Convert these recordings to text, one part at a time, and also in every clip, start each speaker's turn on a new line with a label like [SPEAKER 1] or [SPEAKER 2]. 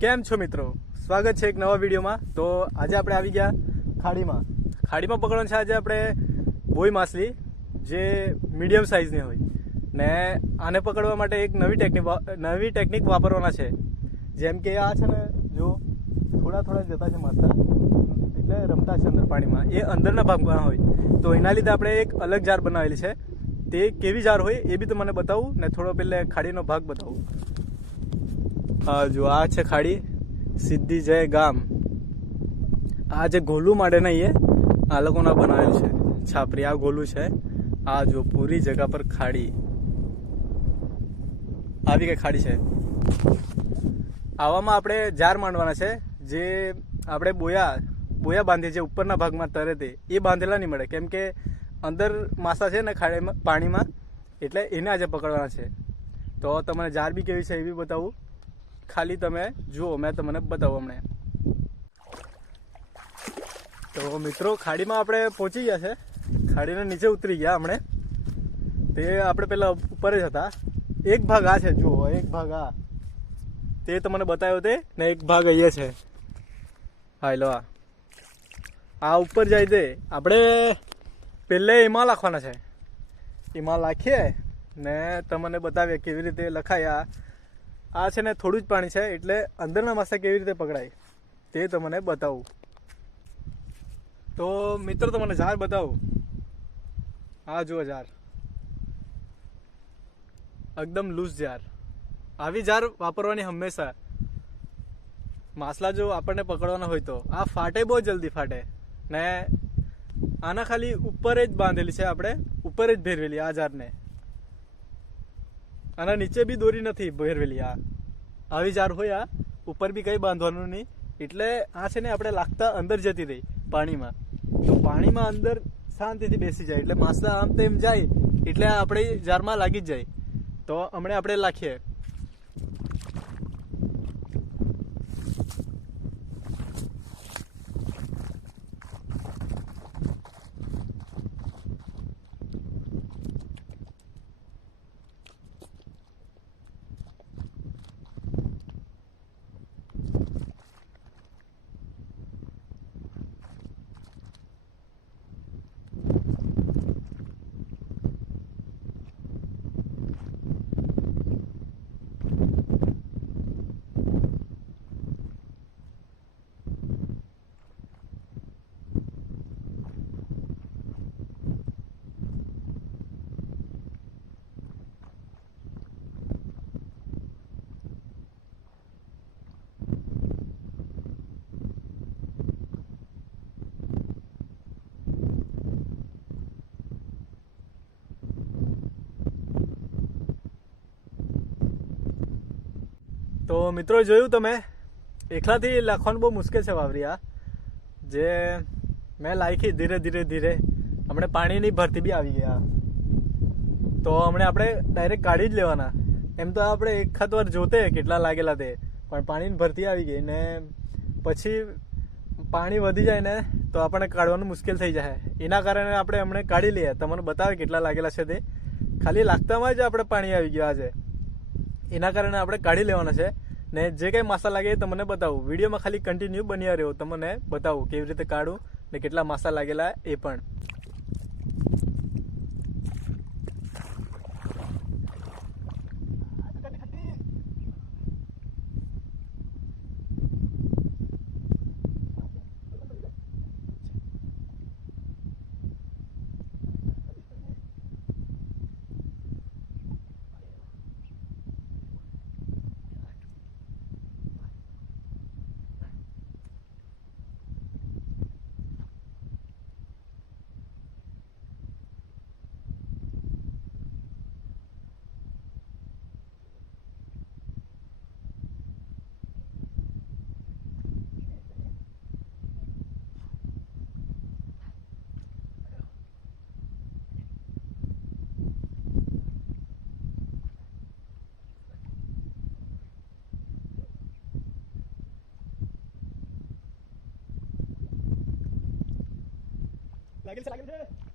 [SPEAKER 1] કેમ છો મિત્રો? સ્વાગત છે એક નવા વિડીયોમાં. તો આજે આપણે આવી ગયા ખાડીમાં. ખાડીમાં પકડવાનું છે આજે આપણે બોઈ માછલી, જે મીડિયમ સાઇઝની હોય. ને આને પકડવા માટે એક નવી ટેકનિક નવી ટેકનિક વાપરવાના છે. જેમ કે આ છે ને, જો થોડા થોડા જતા છે માછલા. એટલે રમતા છે અંદર પાણીમાં. એ અંદરના ભાગમાં હોય. તો એના લીધે આપણે એક અલગ જાર બનાવેલી છે. તે કેવી જાર હોય એ બી તો મને બતાવું. ને થોડો પહેલાં ખાડીનો ભાગ બતાવું. જો આ છે ખાડી. સિદ્ધિ જય ગામ. આ જે ગોલું માટે નહીં એ, આ લોકોના બનાવેલું છે. છાપરી, આ ગોલું છે. આ જો પૂરી જગા પર ખાડી. આવી કઈ ખાડી છે. આવામાં આપણે જાર માંડવાના છે. જે આપણે બોયા બોયા બાંધીએ જે ઉપરના ભાગમાં તરે તે. એ બાંધેલા નહીં મળે. કેમ કે અંદર માસા છે ને ખાડીમાં, પાણીમાં, એટલે એને આજે પકડવાના છે. તો તમને જાર બી કેવી છે એ બી બતાવું. ખાલી તમે જુઓ, મેં તમને બતાવું હમણે. તો મિત્રો, ખાડીમાં આપણે પહોંચી ગયા છે. ખાડીને નીચે ઉતરી ગયા હમણે. તે આપણે પહેલાં ઉપર જ હતા. એક ભાગ આ છે, જુઓ, એક ભાગ આ. તે તમને બતાવ્યો તે, ને એક ભાગ અહીંયા છે. હા, લો આ. આ ઉપર જાય તે. આપણે પહેલે એમાં લખવાના છે. એમાં લાખીએ ને તમને બતાવીએ કેવી રીતે લખાય આ છે ને થોડું જ પાણી છે, એટલે અંદરના માસા કેવી રીતે પકડાય, તે તમને બતાવું. તો મિત્રો, તમને જાર બતાવું. આ જુઓ જાર એકદમ લૂઝ ઝાર. આવી જાર વાપરવાની હંમેશા. માસલા જો આપણને પકડવાના હોય તો. આ ફાટે, બહુ જલ્દી ફાટે. ને આના ખાલી ઉપર જ બાંધેલી છે આપણે. ઉપર જ ભેરવેલી આ ઝારને. આના નીચે બી દોરી નથી ભેરવેલી આ. આવી જાર હોય આ. ઉપર બી કંઈ બાંધવાનું નહીં. એટલે આ છે ને આપણે લાગતા અંદર જતી રહી, પાણીમાં. તો પાણીમાં અંદર શાંતિથી બેસી જાય. એટલે માસા આમ તેમ જાય, એટલે આપણે જારમાં લાગી જ જાય. તો હમણાં આપણે લાખીએ. તો મિત્રો, જોયું તમે? એકલાથી લખવાનું બહુ મુશ્કેલ છે વાવરી આ જે મેં લાખી ધીરે ધીરે ધીરે, હમણાં પાણીની ભરતી બી આવી ગયા તો હમણાં આપણે ડાયરેક્ટ કાઢી જ લેવાના. એમ તો આપણે એકાદ વાર જોતે કેટલા લાગેલા તે, પણ પાણીની ભરતી આવી ગઈ ને પછી પાણી વધી જાય ને તો આપણને કાઢવાનું મુશ્કેલ થઈ જાય. એના કારણે આપણે હમણે કાઢી લઈએ. તમને બતાવે કેટલા લાગેલા છે તે. ખાલી લાગતામાં જ આપણે પાણી આવી ગયું આજે. એના કારણે આપણે કાઢી લેવાના છે. ને જે કંઈ માસા લાગે એ તમને બતાવું. વિડીયોમાં ખાલી કન્ટિન્યુ બન્યા રહ્યો તમને બતાવું કેવી રીતે કાઢું ને કેટલા માસા લાગેલા એ પણ. લાગેલ છે લાગેલ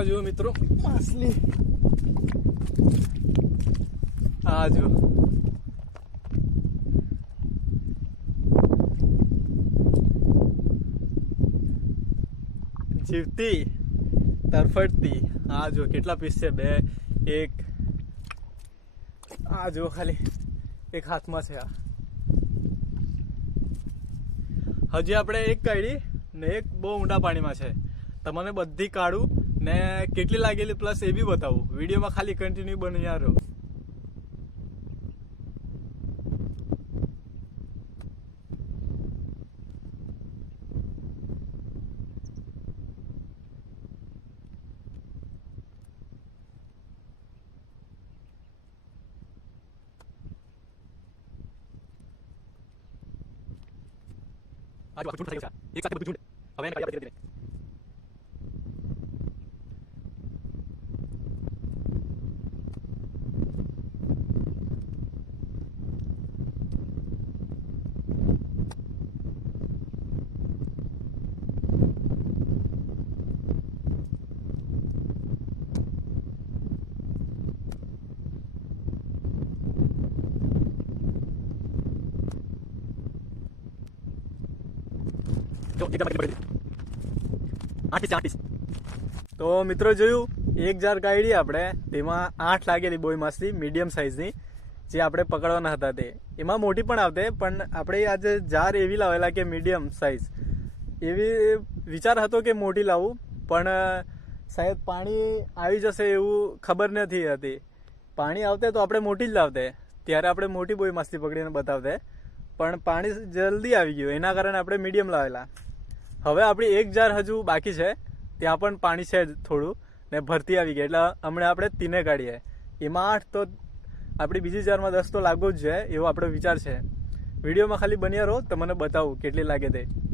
[SPEAKER 1] આ જો મિત્રો. માછલી આ જો જીવતી તરફડતી. આ જો કેટલા પીસ છે? બે એક. આ જો ખાલી. એક હાથમાં છે આ. હજી આપણે એક કાઢી ને એક બહુ ઊંડા પાણીમાં છે. તમને બધી કાઢું ને કેટલી લાગેલી પ્લસ એ બી બતાવું. વિડીયોમાં ખાલી કન્ટિન્યુ બની રહો. એક સાથે બધું જો એક આઠ આઠ તો મિત્રો જોયું, એક જાર કાઢી આપણે. તેમાં આઠ લાગેલી બોય માછલી મીડિયમ સાઇઝની જે આપણે પકડવાના હતા તે. એમાં મોટી પણ આવતે, પણ આપણે આજે જાર એવી લાવેલા કે મીડિયમ સાઇઝ એવી વિચાર હતો કે મોટી લાવું, પણ સાહેબ પાણી આવી જશે એવું ખબર નથી હતી. પાણી આવતે તો આપણે મોટી જ લાવતે. ત્યારે આપણે મોટી બોય માછલી પકડીને બતાવતે. પણ પાણી જલ્દી આવી ગયું. એના કારણે આપણે મીડિયમ લાવેલા. હવે આપણી એક જાર હજુ બાકી છે. ત્યાં પણ પાણી છે થોડું. ને ભરતી આવી ગઈ. એટલે હમણાં આપણે તીને કાઢીએ. એમાં આઠ તો આપણી બીજી જારમાં દસ તો લાગવું જ છે એવો આપણો વિચાર છે. વિડીયોમાં ખાલી બન્યા રહો. તો મને બતાવું કેટલી લાગે તે.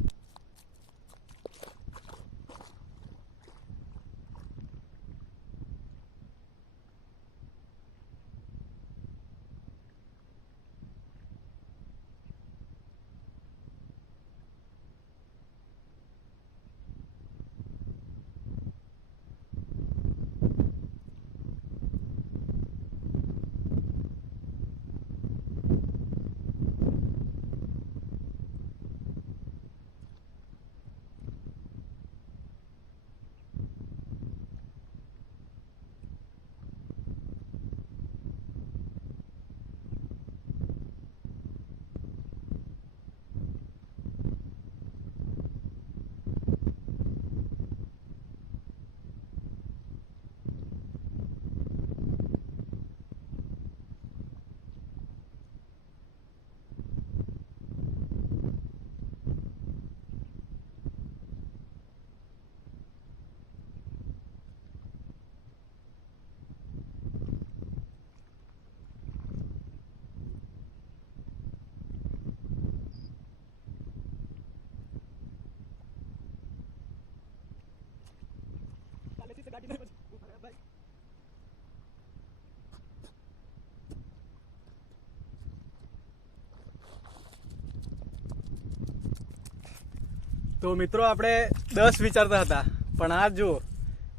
[SPEAKER 1] તો મિત્રો આપણે દસ વિચારતા હતા, પણ આ જુઓ,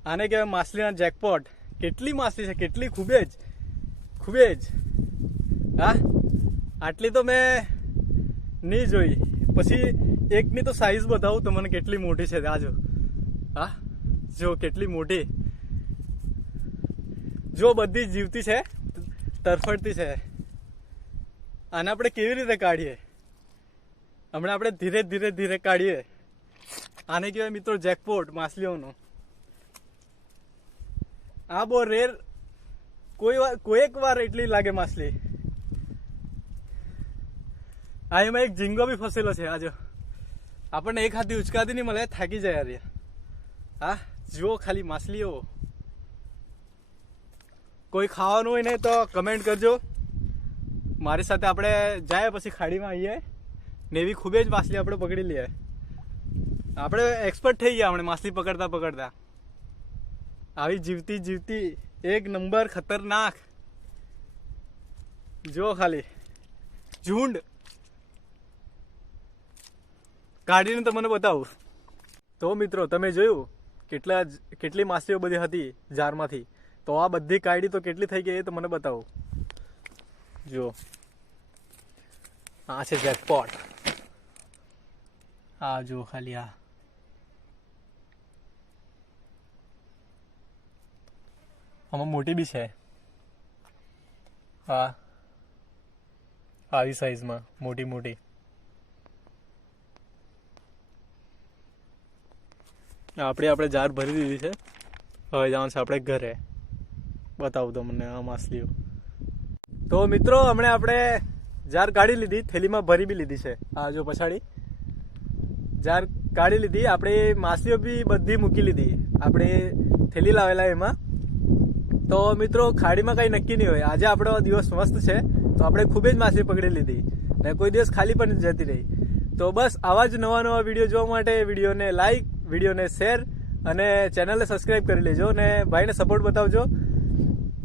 [SPEAKER 1] આને કહેવાય માછલીના જેકપોટ કેટલી માછલી છે, કેટલી ખૂબે જ ખૂબે જ હા, આટલી તો મેં નહીં જોઈ. પછી એકની તો સાઈઝ બતાવું તો મને કેટલી મોટી છે, આ જો હા જો કેટલી મોટી. જો બધી જીવતી છે, તરફડતી છે. આને આપણે કેવી રીતે કાઢીએ? હમણાં આપણે ધીરે ધીરે ધીરે કાઢીએ. આને કહેવાય મિત્રો જેકપોટ માછલીઓનો. આ બહુ રેર કોઈ વાર, કોઈક વાર એટલી લાગે માછલી. આ એમાં એક ઝીંગો બી ફસેલો છે આજે આપણને એક હાથી ઉચકાતી નહીં મળે, થાકી જાય અરે હા, જુઓ ખાલી માછલીઓ. કોઈ ખાવાનું હોય ને તો કમેન્ટ કરજો. મારી સાથે આપણે જાય પછી ખાડીમાં આવીએ. ને એવી ખૂબ જ માછલી આપણે પકડી લઈએ. આપણે એક્સપર્ટ થઈ ગયા આપણે માછલી પકડતા પકડતા. આવી જીવતી જીવતી એક નંબર ખતરનાક. જો ખાલી. ઝુંડ. કાઢીને તો મને બતાવું. તો મિત્રો, તમે જોયું કેટલા કેટલી માછલીઓ બધી હતી જારમાંથી તો આ બધી કાઢી તો કેટલી થઈ ગઈ એ તો મને બતાવો. જુઓ આ છે જેકપોટ આ જુઓ ખાલી આ. આમાં મોટી બી છે. હા આવી સાઈઝમાં મોટી મોટી. આપણે આપણે જાર ભરી દીધી છે. હવે જવાનું છે આપણે ઘરે. બતાવું તમને આ માછલીઓ. તો મિત્રો, હમણાં આપણે જાર કાઢી લીધી, થેલીમાં ભરી બી લીધી છે. આ જો પછાડી. જાર કાઢી લીધી, આપણે માછલીઓ બી બધી મૂકી લીધી. આપણે થેલી લાવેલા એમાં. તો મિત્રો, ખાડીમાં કઈ નક્કી નહીં હોય. આજે આપણો દિવસ મસ્ત છે. તો આપણે ખૂબ જ માછલી પકડી લીધી. ને કોઈ દિવસ ખાલી પણ જતી રહી. તો બસ, આવા જ નવા નવા વીડિયો જોવા માટે વિડીયોને લાઈક, વિડીયોને શેર અને ચેનલને સબસ્ક્રાઈબ કરી લેજો ને ભાઈને સપોર્ટ બતાવજો.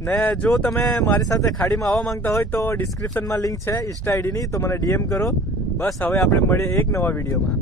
[SPEAKER 1] ને જો તમે મારી સાથે ખાડીમાં આવવા માંગતા હોય તો ડિસ્ક્રિપ્શનમાં લિંક છે, ઇન્સ્ટા આઈડીની, તો મને ડીએમ કરો. બસ, હવે આપણે મળીએ એક નવા વિડીયોમાં.